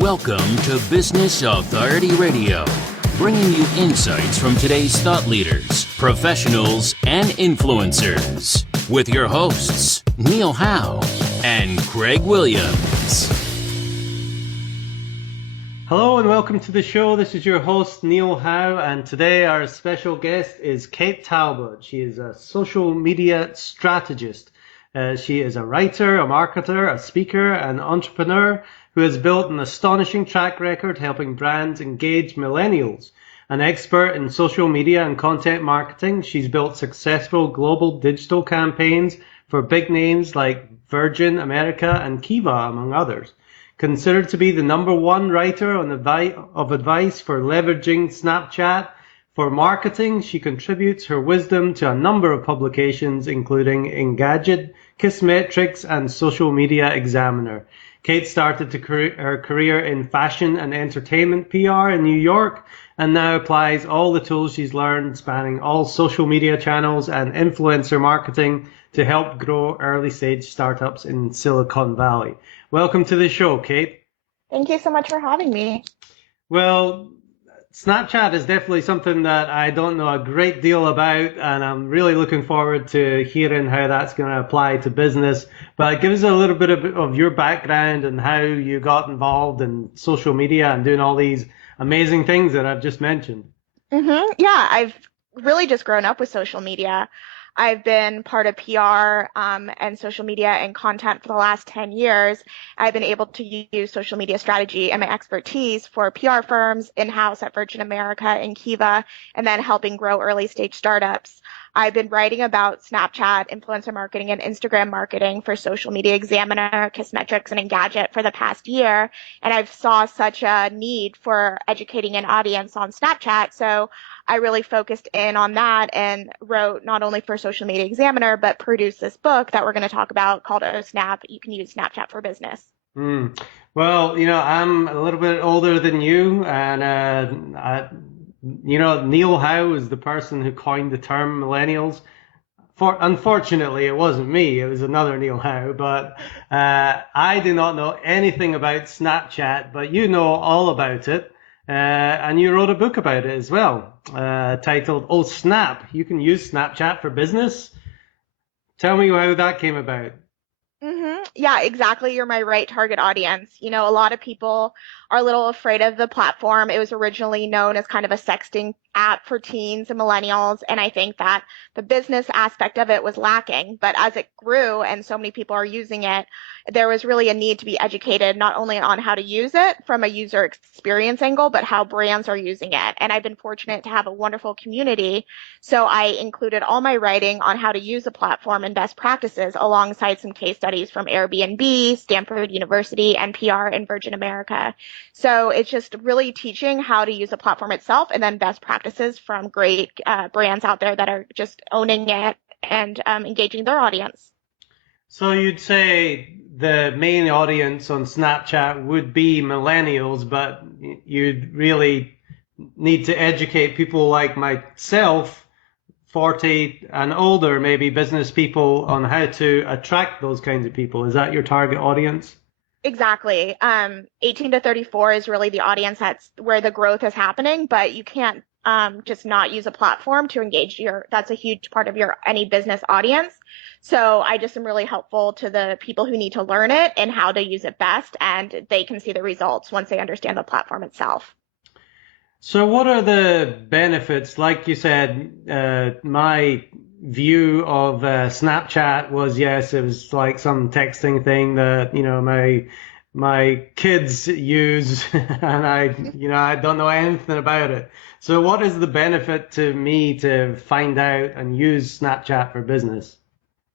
Welcome to Business Authority Radio, bringing you insights from today's thought leaders, professionals, and influencers. With your hosts, Neil Howe and Craig Williams. Hello and welcome to the show. This is your host, Neil Howe, and today our special guest is Kate Talbot. She is a social media strategist. She is a writer, a marketer, a speaker, an entrepreneur who has built an astonishing track record helping brands engage millennials. An expert in social media and content marketing, she's built successful global digital campaigns for big names like Virgin America and Kiva, among others. Considered to be the #1 writer of advice for leveraging Snapchat for marketing, she contributes her wisdom to a number of publications, including Engadget, Kissmetrics, and Social Media Examiner. Kate started her career in fashion and entertainment PR in New York and now applies all the tools she's learned spanning all social media channels and influencer marketing to help grow early-stage startups in Silicon Valley. Welcome to the show, Kate. Thank you so much for having me. Well, Snapchat is definitely something that I don't know a great deal about, and I'm really looking forward to hearing how that's going to apply to business. But give us a little bit of your background and how you got involved in social media and doing all these amazing things that I've just mentioned. Yeah, I've really just grown up with social media. I've been part of PR and social media and content for the last 10 years. I've been able to use social media strategy and my expertise for PR firms in-house at Virgin America and Kiva, and then helping grow early stage startups. I've been writing about Snapchat, influencer marketing, and Instagram marketing for Social Media Examiner, Kissmetrics, and Engadget for the past year. And I've saw such a need for educating an audience on Snapchat. So I really focused in on that and wrote not only for Social Media Examiner, but produced this book that we're going to talk about called Oh Snap, You Can Use Snapchat for Business. Well, I'm a little bit older than you, and Neil Howe is the person who coined the term millennials. Unfortunately, it wasn't me. It was another Neil Howe. But I do not know anything about Snapchat, but you know all about it. And you wrote a book about it as well, titled Oh Snap, You Can Use Snapchat for Business. Tell me how that came about. Yeah, exactly. You're my right target audience. A lot of people are a little afraid of the platform. It was originally known as kind of a sexting app for teens and millennials. And I think that the business aspect of it was lacking. But as it grew and so many people are using it, there was really a need to be educated not only on how to use it from a user experience angle, but how brands are using it. And I've been fortunate to have a wonderful community. So I included all my writing on how to use the platform and best practices alongside some case studies from Airbnb, Stanford University, NPR, and Virgin America. So it's just really teaching how to use the platform itself and then best practices from great brands out there that are just owning it and engaging their audience. So you'd say the main audience on Snapchat would be millennials, but you'd really need to educate people like myself, 40 and older, maybe business people, on how to attract those kinds of people. Is that your target audience? Exactly. 18 to 34 is really the audience that's where the growth is happening, but you can't just not use a platform to engage that's a huge part of any business audience. So I just am really helpful to the people who need to learn it and how to use it best, and they can see the results once they understand the platform itself. So what are the benefits? Like you said, my view of Snapchat was, yes, it was like some texting thing that, my kids use, and I don't know anything about it. So what is the benefit to me to find out and use Snapchat for business?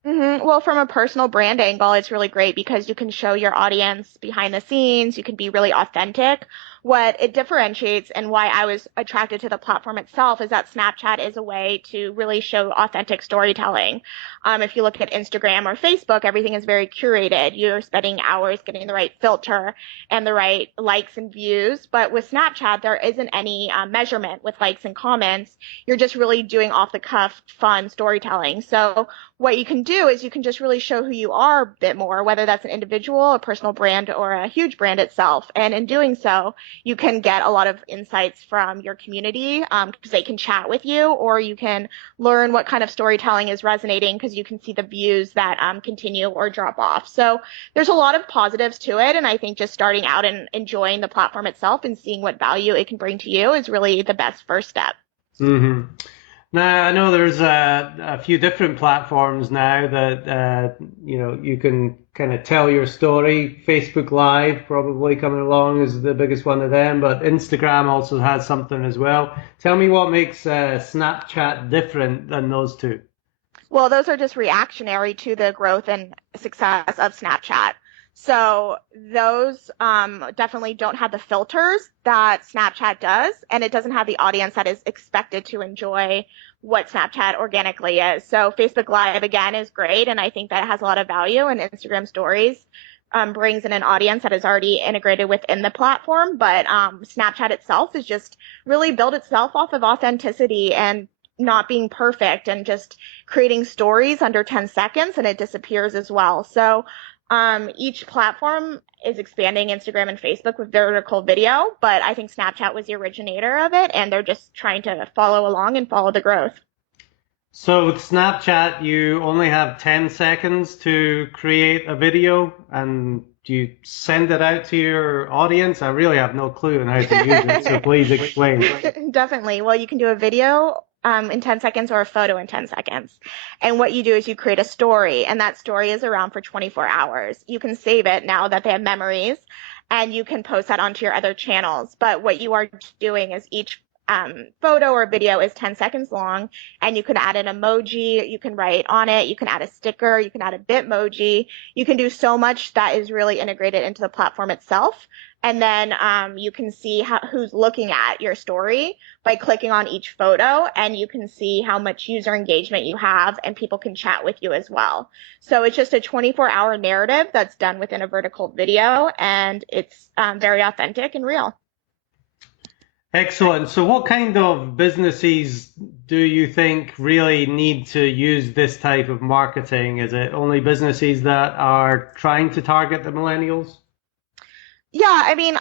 Well, from a personal brand angle, it's really great because you can show your audience behind the scenes. You can be really authentic. what it differentiates and why I was attracted to the platform itself is that Snapchat is a way to really show authentic storytelling. If you look at Instagram or Facebook, everything is very curated. You're spending hours getting the right filter and the right likes and views. But with Snapchat, there isn't any measurement with likes and comments. You're just really doing off the cuff, fun storytelling. So what you can do is you can just really show who you are a bit more, whether that's an individual, a personal brand, or a huge brand itself. And in doing so, you can get a lot of insights from your community because they can chat with you, or you can learn what kind of storytelling is resonating because you can see the views that continue or drop off. So there's a lot of positives to it. And I think just starting out and enjoying the platform itself and seeing what value it can bring to you is really the best first step. Mm-hmm. Now, I know there's a few different platforms now that you can kind of tell your story. Facebook Live probably coming along is the biggest one of them, but Instagram also has something as well. Tell me what makes Snapchat different than those two. Well, those are just reactionary to the growth and success of Snapchat. So those definitely don't have the filters that Snapchat does, and it doesn't have the audience that is expected to enjoy what Snapchat organically is. So Facebook Live, again, is great, and I think that it has a lot of value, and Instagram Stories brings in an audience that is already integrated within the platform. But Snapchat itself is just really built itself off of authenticity and not being perfect and just creating stories under 10 seconds, and it disappears as well. So each platform is expanding Instagram and Facebook with vertical video, but I think Snapchat was the originator of it, and they're just trying to follow along and follow the growth. So with Snapchat, you only have 10 seconds to create a video, and do you send it out to your audience? I really have no clue on how to use it, so please explain. Definitely. Well, you can do a video in 10 seconds or a photo in 10 seconds. And what you do is you create a story, and that story is around for 24 hours. You can save it now that they have memories, and you can post that onto your other channels. But what you are doing is each photo or video is 10 seconds long, and you can add an emoji, you can write on it, you can add a sticker, you can add a Bitmoji. You can do so much that is really integrated into the platform itself. And then you can see who's looking at your story by clicking on each photo, and you can see how much user engagement you have, and people can chat with you as well. So it's just a 24-hour narrative that's done within a vertical video, and it's very authentic and real. Excellent. So what kind of businesses do you think really need to use this type of marketing? Is it only businesses that are trying to target the millennials? Yeah, I mean,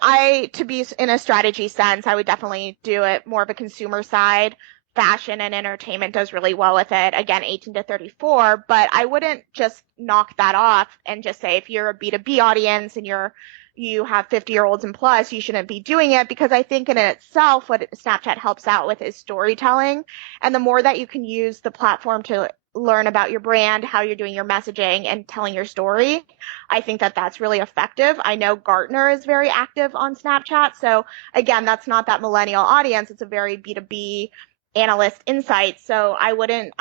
to be in a strategy sense, I would definitely do it more of a consumer side. Fashion and entertainment does really well with it. Again, 18 to 34, but I wouldn't just knock that off and just say if you're a B2B audience and you have 50-year-olds and plus, you shouldn't be doing it, because I think in itself what Snapchat helps out with is storytelling. And the more that you can use the platform to learn about your brand, how you're doing your messaging and telling your story, I think that that's really effective. I know Gartner is very active on Snapchat. So again, that's not that millennial audience. It's a very B2B analyst insight. So I wouldn't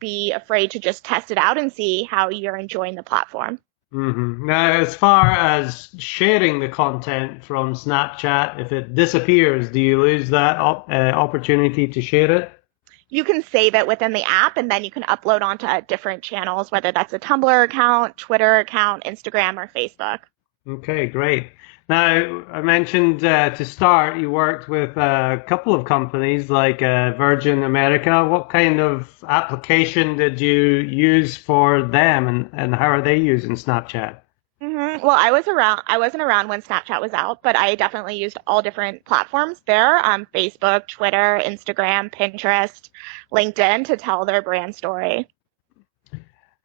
be afraid to just test it out and see how you're enjoying the platform. Mm-hmm. Now, as far as sharing the content from Snapchat, if it disappears, do you lose that opportunity to share it? You can save it within the app, and then you can upload onto different channels, whether that's a Tumblr account, Twitter account, Instagram, or Facebook. Okay, great. Now, I mentioned to start, you worked with a couple of companies like Virgin America. What kind of application did you use for them, and how are they using Snapchat? Well, I wasn't around when Snapchat was out, but I definitely used all different platforms there, Facebook, Twitter, Instagram, Pinterest, LinkedIn, to tell their brand story.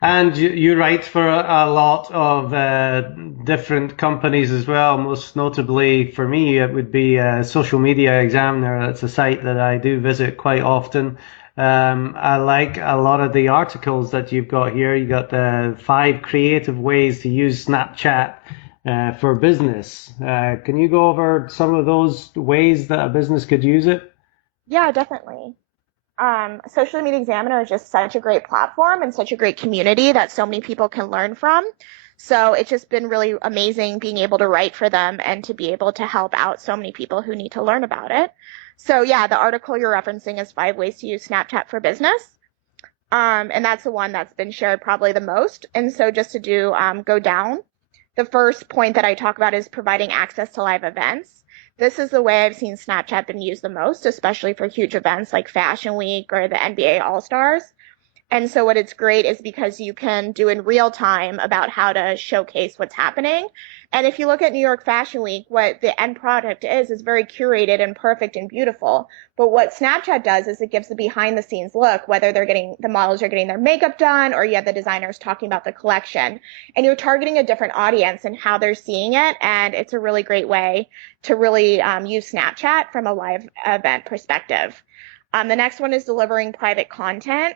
And you write for a lot of different companies as well. Most notably for me, it would be Social Media Examiner. That's a site that I do visit quite often. I like a lot of the articles that you've got here. You got the 5 creative ways to use Snapchat for business. Can you go over some of those ways that a business could use it? Yeah, definitely. Social Media Examiner is just such a great platform and such a great community that so many people can learn from. So it's just been really amazing being able to write for them and to be able to help out so many people who need to learn about it. So yeah, the article you're referencing is 5 ways to use Snapchat for business. And that's the one that's been shared probably the most. And so just to go down, the first point that I talk about is providing access to live events. This is the way I've seen Snapchat been used the most, especially for huge events like Fashion Week or the NBA All-Stars. And so what it's great is because you can do in real time about how to showcase what's happening. And if you look at New York Fashion Week, what the end product is very curated and perfect and beautiful. But what Snapchat does is it gives the behind the scenes look, whether the models are getting their makeup done or you have the designers talking about the collection. And you're targeting a different audience and how they're seeing it. And it's a really great way to really use Snapchat from a live event perspective. The next one is delivering private content.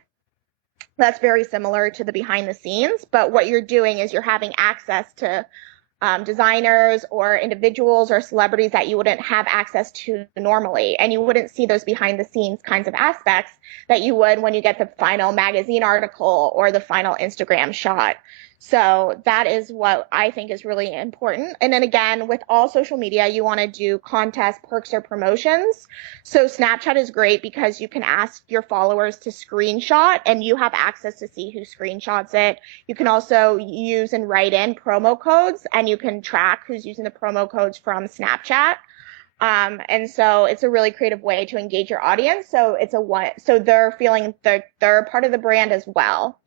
That's very similar to the behind the scenes, but what you're doing is you're having access to designers or individuals or celebrities that you wouldn't have access to normally. And you wouldn't see those behind the scenes kinds of aspects that you would when you get the final magazine article or the final Instagram shot. So that is what I think is really important. And then again, with all social media, you want to do contests, perks, or promotions. So Snapchat is great because you can ask your followers to screenshot and you have access to see who screenshots it. You can also use and write in promo codes and you can track who's using the promo codes from Snapchat. And so it's a really creative way to engage your audience. So so they're feeling they're part of the brand as well.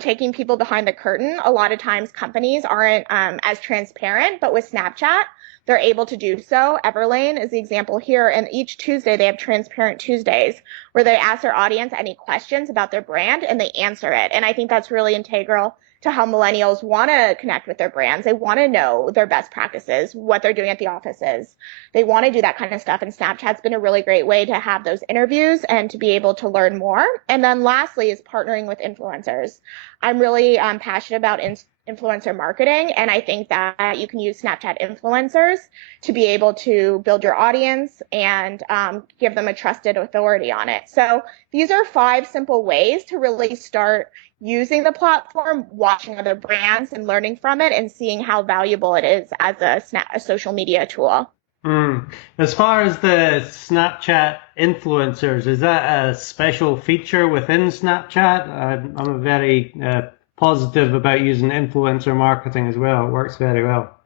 Taking people behind the curtain. A lot of times companies aren't as transparent, but with Snapchat, they're able to do so. Everlane is the example here. And each Tuesday, they have Transparent Tuesdays where they ask their audience any questions about their brand and they answer it. And I think that's really integral to how millennials want to connect with their brands. They want to know their best practices, what they're doing at the offices. They want to do that kind of stuff. And Snapchat's been a really great way to have those interviews and to be able to learn more. And then lastly is partnering with influencers. I'm really passionate about influencer marketing. And I think that you can use Snapchat influencers to be able to build your audience and give them a trusted authority on it. So these are 5 simple ways to really start using the platform, watching other brands and learning from it and seeing how valuable it is as a social media tool. As far as the Snapchat influencers, is that a special feature within Snapchat? I'm very positive about using influencer marketing as well. It works very well.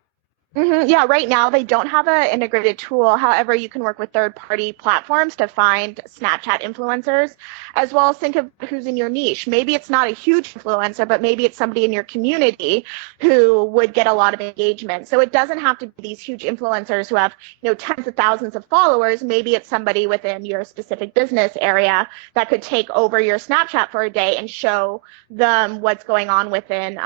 Yeah, right now they don't have an integrated tool. However, you can work with third-party platforms to find Snapchat influencers, as well as think of who's in your niche. Maybe it's not a huge influencer, but maybe it's somebody in your community who would get a lot of engagement. So it doesn't have to be these huge influencers who have, tens of thousands of followers. Maybe it's somebody within your specific business area that could take over your Snapchat for a day and show them what's going on within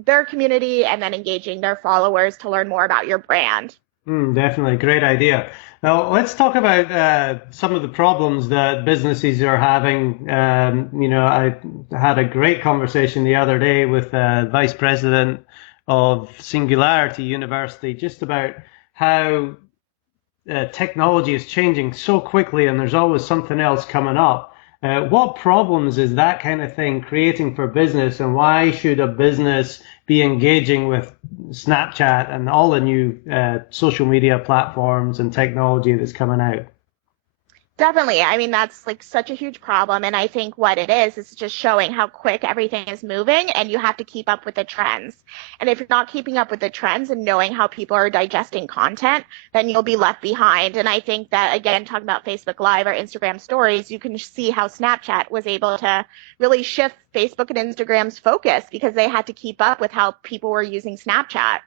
their community and then engaging their followers to learn more about your brand. Definitely. Great idea. Now, let's talk about some of the problems that businesses are having. I had a great conversation the other day with Vice President of Singularity University just about how technology is changing so quickly and there's always something else coming up. What problems is that kind of thing creating for business, and why should a business be engaging with Snapchat and all the new social media platforms and technology that's coming out? Definitely. I mean, that's like such a huge problem. And I think what it is just showing how quick everything is moving and you have to keep up with the trends. And if you're not keeping up with the trends and knowing how people are digesting content, then you'll be left behind. And I think that, again, talking about Facebook Live or Instagram stories, you can see how Snapchat was able to really shift Facebook and Instagram's focus because they had to keep up with how people were using Snapchat.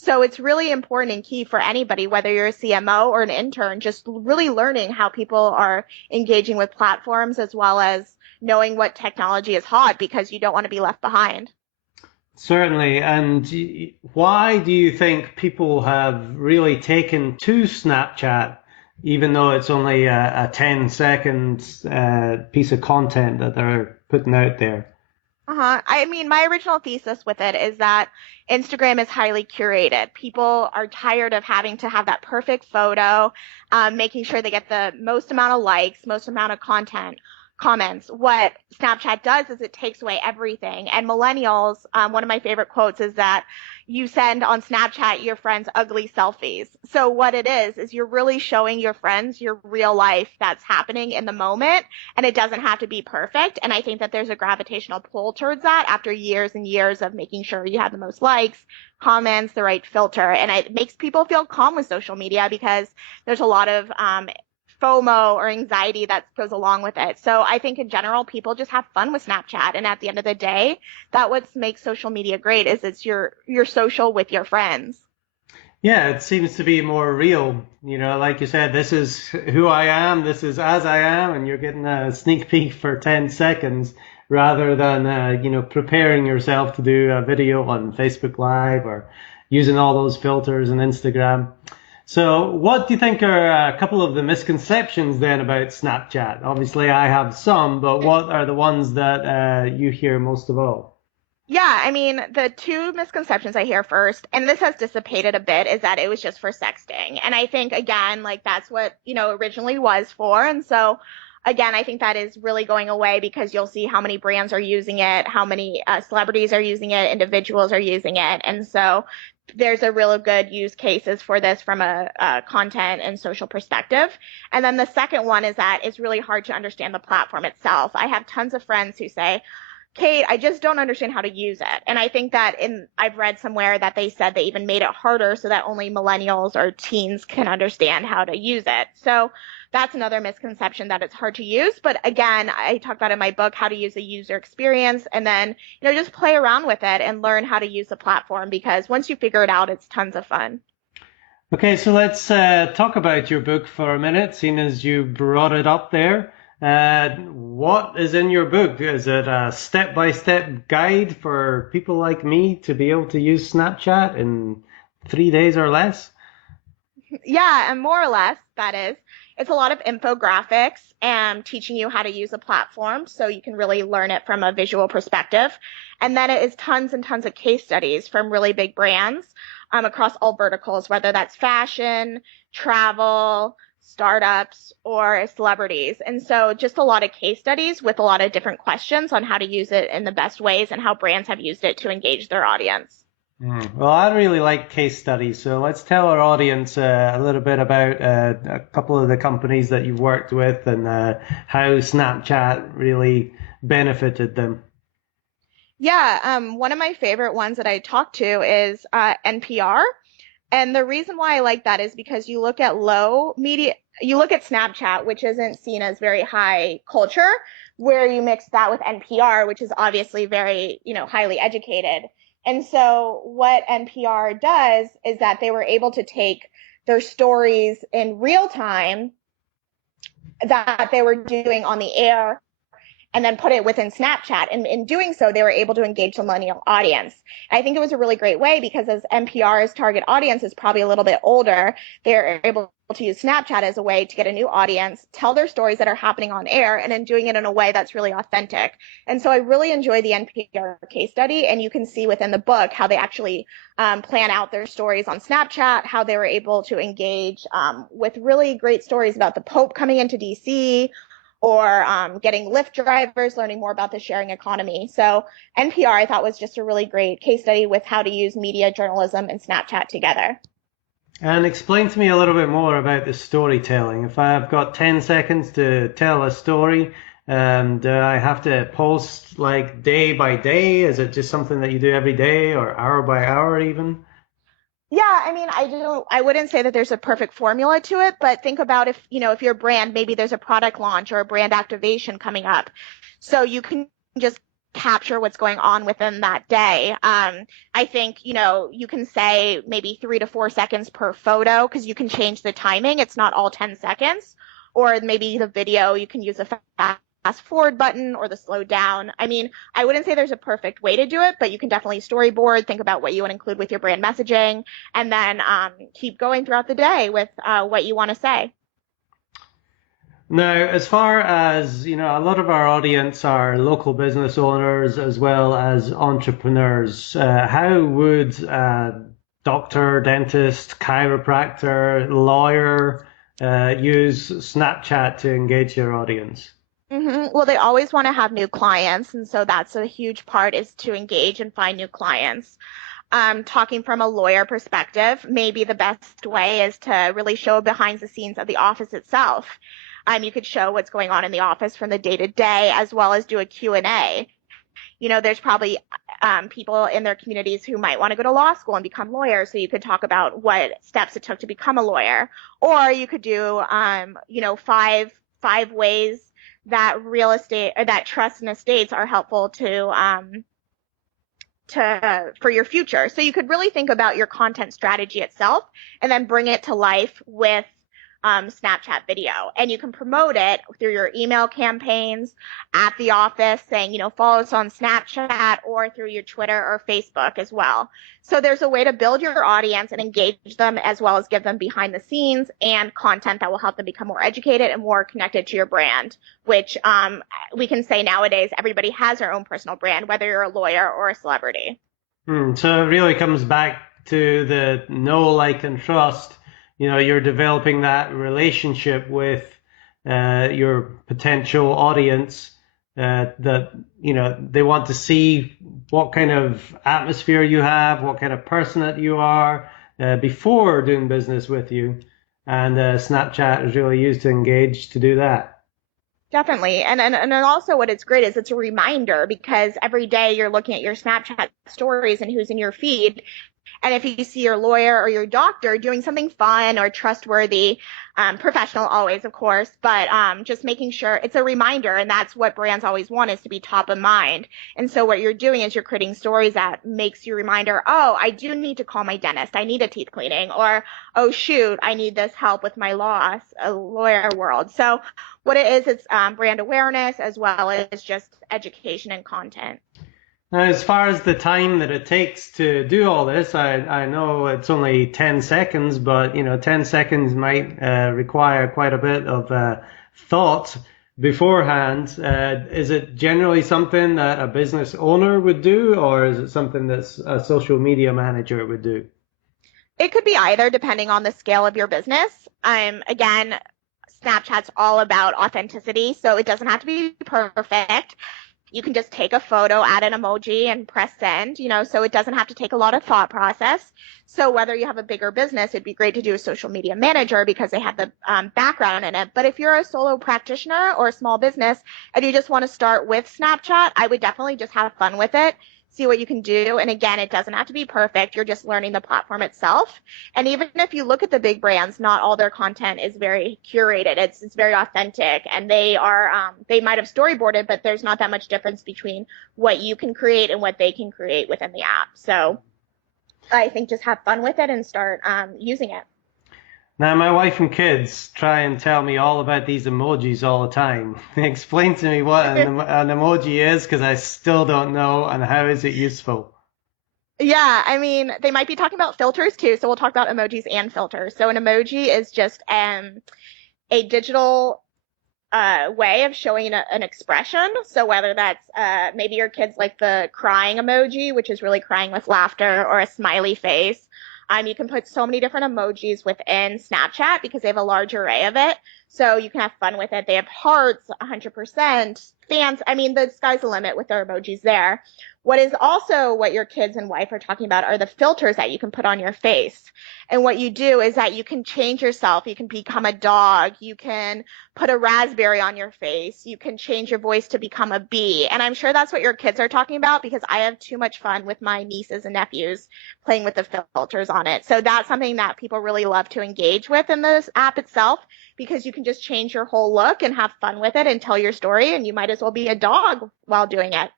So it's really important and key for anybody, whether you're a CMO or an intern, just really learning how people are engaging with platforms as well as knowing what technology is hot because you don't want to be left behind. Certainly. And why do you think people have really taken to Snapchat, even though it's only a 10-second piece of content that they're putting out there? I mean, my original thesis with it is that Instagram is highly curated. People are tired of having to have that perfect photo, making sure they get the most amount of likes, most amount of content. comments. What Snapchat does is it takes away everything. And millennials, one of my favorite quotes is that you send on Snapchat your friends ugly selfies. So what it is you're really showing your friends your real life that's happening in the moment, and it doesn't have to be perfect. And I think that there's a gravitational pull towards that after years and years of making sure you have the most likes, comments, the right filter. And it makes people feel calm with social media because there's a lot of FOMO or anxiety that goes along with it. So I think in general, people just have fun with Snapchat. And at the end of the day, that what makes social media great is it's your social with your friends. Yeah, it seems to be more real. Like you said, this is who I am, this is as I am, and you're getting a sneak peek for 10 seconds rather than, preparing yourself to do a video on Facebook Live or using all those filters on Instagram. So what do you think are a couple of the misconceptions then about Snapchat? Obviously, I have some, but what are the ones that you hear most of all? Yeah, I mean, the two misconceptions I hear first, and this has dissipated a bit, is that it was just for sexting. And I think, again, like that's what, originally was for. And so, again, I think that is really going away because you'll see how many brands are using it, how many celebrities are using it, individuals are using it. And so there's a really good use cases for this from a content and social perspective. And then the second one is that it's really hard to understand the platform itself. I have tons of friends who say, Kate, I just don't understand how to use it. And I think that I've read somewhere that they said they even made it harder so that only millennials or teens can understand how to use it. So that's another misconception, that it's hard to use. But again, I talk about in my book how to use the user experience, and then, just play around with it and learn how to use the platform, because once you figure it out, it's tons of fun. Okay, so let's talk about your book for a minute, seeing as you brought it up there. What is in your book? Is it a step-by-step guide for people like me to be able to use Snapchat in 3 days or less? Yeah, and more or less, that is. It's a lot of infographics and teaching you how to use a platform so you can really learn it from a visual perspective. And then it is tons and tons of case studies from really big brands across all verticals, whether that's fashion, travel, startups, or celebrities. And so just a lot of case studies with a lot of different questions on how to use it in the best ways and how brands have used it to engage their audience. Well, I really like case studies, so let's tell our audience a little bit about a couple of the companies that you've worked with and how Snapchat really benefited them. Yeah, one of my favorite ones that I talk to is NPR. And the reason why I like that is because you look at you look at Snapchat, which isn't seen as very high culture, where you mix that with NPR, which is obviously very, highly educated. And so what NPR does is that they were able to take their stories in real time that they were doing on the air and then put it within Snapchat. And in doing so, they were able to engage the millennial audience. And I think it was a really great way because as NPR's target audience is probably a little bit older, they're able to use Snapchat as a way to get a new audience, tell their stories that are happening on air, and then doing it in a way that's really authentic. And so I really enjoy the NPR case study, and you can see within the book how they actually plan out their stories on Snapchat, how they were able to engage with really great stories about the Pope coming into DC, or getting Lyft drivers, learning more about the sharing economy. So NPR, I thought, was just a really great case study with how to use media, journalism, and Snapchat together. And explain to me a little bit more about the storytelling. If I've got 10 seconds to tell a story, do I have to post like day by day? Is it just something that you do every day or hour by hour even? Yeah, I mean, I wouldn't say that there's a perfect formula to it, but think about if you're a brand, maybe there's a product launch or a brand activation coming up. So you can just capture what's going on within that day. I think, you can say maybe 3 to 4 seconds per photo because you can change the timing. It's not all 10 seconds. Or maybe the video, you can use a fast forward button or the slow down. I mean, I wouldn't say there's a perfect way to do it, but you can definitely storyboard, think about what you want to include with your brand messaging, and then keep going throughout the day with what you want to say. Now, as far as, a lot of our audience are local business owners as well as entrepreneurs. How would a doctor, dentist, chiropractor, lawyer use Snapchat to engage their audience? Well, they always want to have new clients, and so that's a huge part is to engage and find new clients. Talking from a lawyer perspective, maybe the best way is to really show behind the scenes of the office itself. You could show what's going on in the office from the day to day, as well as do a Q&A. There's probably people in their communities who might want to go to law school and become lawyers. So you could talk about what steps it took to become a lawyer, or you could do, five ways that real estate or that trust and estates are helpful to for your future. So you could really think about your content strategy itself and then bring it to life with Snapchat video. And you can promote it through your email campaigns at the office saying, follow us on Snapchat or through your Twitter or Facebook as well. So there's a way to build your audience and engage them as well as give them behind the scenes and content that will help them become more educated and more connected to your brand, which we can say nowadays everybody has their own personal brand, whether you're a lawyer or a celebrity. So it really comes back to the know, like, and trust. You're developing that relationship with your potential audience that, they want to see what kind of atmosphere you have, what kind of person that you are before doing business with you. And Snapchat is really used to engage to do that. Definitely. And also what it's great is it's a reminder because every day you're looking at your Snapchat stories and who's in your feed. And if you see your lawyer or your doctor doing something fun or trustworthy, professional always, of course, but just making sure it's a reminder. And that's what brands always want is to be top of mind. And so what you're doing is you're creating stories that makes you reminder, oh, I do need to call my dentist. I need a teeth cleaning. Or, oh, shoot, I need this help with my loss, a lawyer world. So what it is, it's brand awareness as well as just education and content. Now, as far as the time that it takes to do all this, I know it's only 10 seconds, but 10 seconds might require quite a bit of thought beforehand. Is it generally something that a business owner would do, or is it something that a social media manager would do? It could be either, depending on the scale of your business. Again, Snapchat's all about authenticity, so it doesn't have to be perfect. You can just take a photo, add an emoji, and press send, so it doesn't have to take a lot of thought process. So whether you have a bigger business, it'd be great to do a social media manager because they have the background in it. But if you're a solo practitioner or a small business and you just want to start with Snapchat, I would definitely just have fun with it. See what you can do. And again, it doesn't have to be perfect. You're just learning the platform itself. And even if you look at the big brands, not all their content is very curated. It's very authentic, and they might have storyboarded, but there's not that much difference between what you can create and what they can create within the app. So I think just have fun with it and start using it. Now, my wife and kids try and tell me all about these emojis all the time. Explain to me what an emoji is, because I still don't know, and how is it useful? Yeah, I mean, they might be talking about filters too, so we'll talk about emojis and filters. So an emoji is just a digital way of showing an expression. So whether that's maybe your kids like the crying emoji, which is really crying with laughter, or a smiley face. You can put so many different emojis within Snapchat because they have a large array of it. So you can have fun with it. They have hearts, 100%, fans. I mean, the sky's the limit with their emojis there. What is also what your kids and wife are talking about are the filters that you can put on your face. And what you do is that you can change yourself. You can become a dog. You can put a raspberry on your face. You can change your voice to become a bee. And I'm sure that's what your kids are talking about because I have too much fun with my nieces and nephews playing with the filters on it. So that's something that people really love to engage with in this app itself because you can just change your whole look and have fun with it and tell your story. And you might as well be a dog while doing it.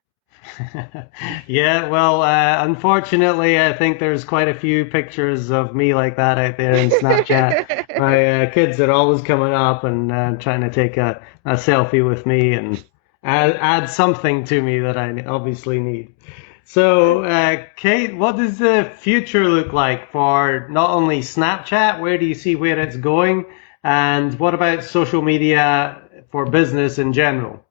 Yeah, well, unfortunately, I think there's quite a few pictures of me like that out there in Snapchat. My kids are always coming up and trying to take a selfie with me and add something to me that I obviously need. So, Kate, what does the future look like for not only Snapchat? Where do you see where it's going? And what about social media for business in general?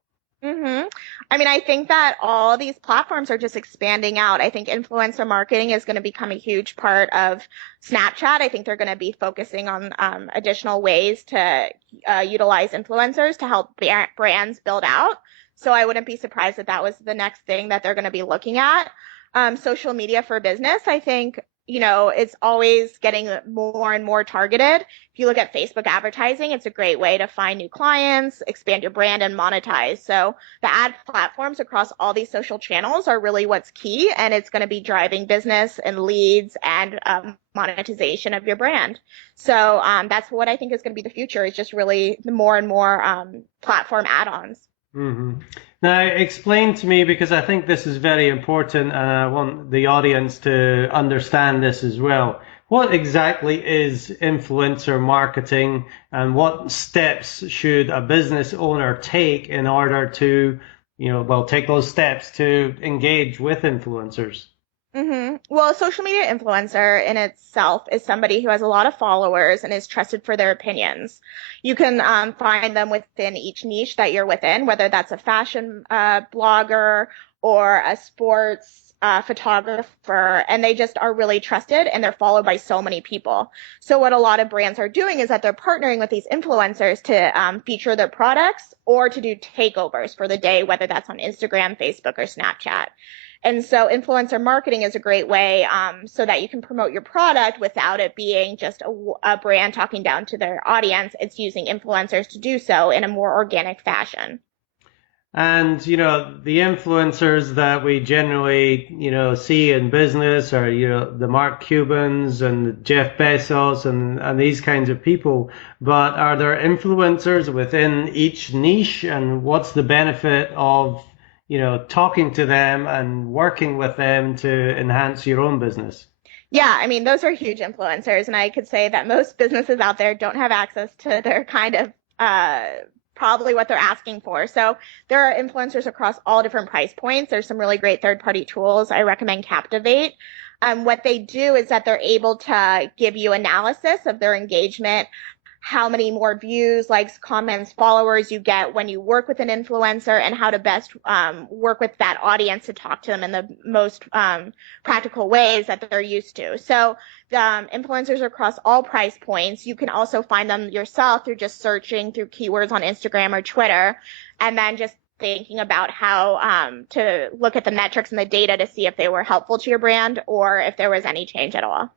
I mean, I think that all these platforms are just expanding out. I think influencer marketing is going to become a huge part of Snapchat. I think they're going to be focusing on additional ways to utilize influencers to help brands build out. So I wouldn't be surprised if that was the next thing that they're going to be looking at. Social media for business, I think, it's always getting more and more targeted. If you look at Facebook advertising, it's a great way to find new clients, expand your brand, and monetize. So the ad platforms across all these social channels are really what's key, and it's going to be driving business and leads and monetization of your brand. So that's what I think is going to be the future, is just really the more and more platform add-ons. Mm-hmm. Now, explain to me, because I think this is very important and I want the audience to understand this as well. What exactly is influencer marketing, and what steps should a business owner take in order to, take those steps to engage with influencers? Well, a social media influencer in itself is somebody who has a lot of followers and is trusted for their opinions. You can find them within each niche that you're within, whether that's a fashion blogger or a sports photographer, and they just are really trusted and they're followed by so many people. So what a lot of brands are doing is that they're partnering with these influencers to feature their products or to do takeovers for the day, whether that's on Instagram, Facebook, or Snapchat. And so influencer marketing is a great way so that you can promote your product without it being just a brand talking down to their audience. It's using influencers to do so in a more organic fashion. And, the influencers that we generally, see in business are, the Mark Cubans and the Jeff Bezos and these kinds of people. But are there influencers within each niche, and what's the benefit of talking to them and working with them to enhance your own business? Yeah, I mean, those are huge influencers. And I could say that most businesses out there don't have access to their kind of probably what they're asking for. So there are influencers across all different price points. There's some really great third-party tools. I recommend Captivate. What they do is that they're able to give you analysis of their engagement, how many more views, likes, comments, followers you get when you work with an influencer, and how to best work with that audience to talk to them in the most practical ways that they're used to. So influencers across all price points. You can also find them yourself through just searching through keywords on Instagram or Twitter, and then just thinking about how to look at the metrics and the data to see if they were helpful to your brand or if there was any change at all.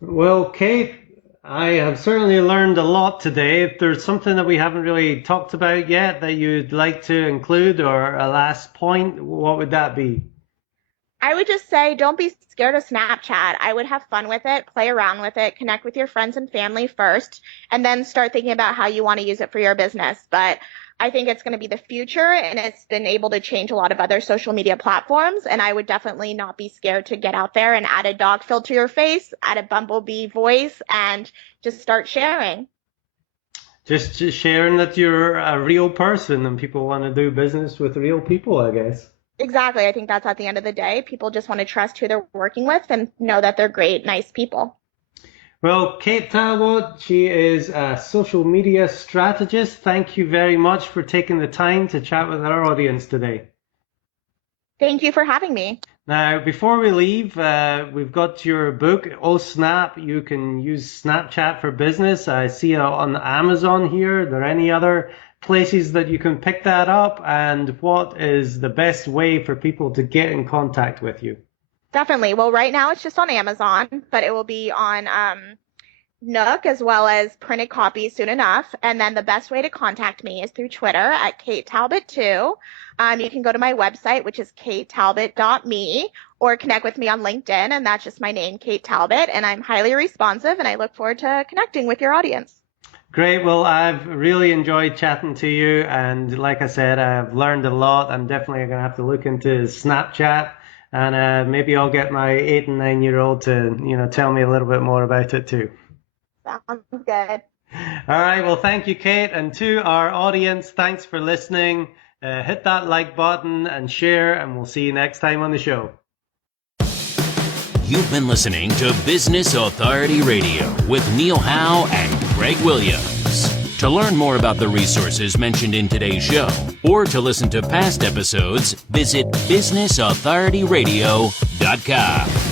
Well, Kate, I have certainly learned a lot today. If there's something that we haven't really talked about yet that you'd like to include, or a last point, what would that be? I would just say, don't be scared of Snapchat. I would have fun with it, play around with it, connect with your friends and family first, and then start thinking about how you want to use it for your business. But I think it's going to be the future, and it's been able to change a lot of other social media platforms. And I would definitely not be scared to get out there and add a dog filter to your face, add a bumblebee voice, and just start sharing. Just sharing that you're a real person and people want to do business with real people, I guess. Exactly. I think that's at the end of the day. People just want to trust who they're working with and know that they're great, nice people. Well, Kate Talbot, she is a social media strategist. Thank you very much for taking the time to chat with our audience today. Thank you for having me. Now, before we leave, we've got your book, Oh Snap. You can use Snapchat for business. I see it on Amazon here. Are there any other places that you can pick that up? And what is the best way for people to get in contact with you? Definitely. Well, right now it's just on Amazon, but it will be on Nook as well as printed copies soon enough. And then the best way to contact me is through Twitter at Kate Talbot 2. You can go to my website, which is katetalbot.me, or connect with me on LinkedIn, and that's just my name, Kate Talbot. And I'm highly responsive, and I look forward to connecting with your audience. Great. Well, I've really enjoyed chatting to you. And like I said, I've learned a lot. I'm definitely going to have to look into Snapchat. And maybe I'll get my 8 and 9-year-old to, tell me a little bit more about it too. Sounds good. All right. Well, thank you, Kate. And to our audience, thanks for listening. Hit that like button and share, and we'll see you next time on the show. You've been listening to Business Authority Radio with Neil Howe and Greg Williams. To learn more about the resources mentioned in today's show or to listen to past episodes, visit businessauthorityradio.com.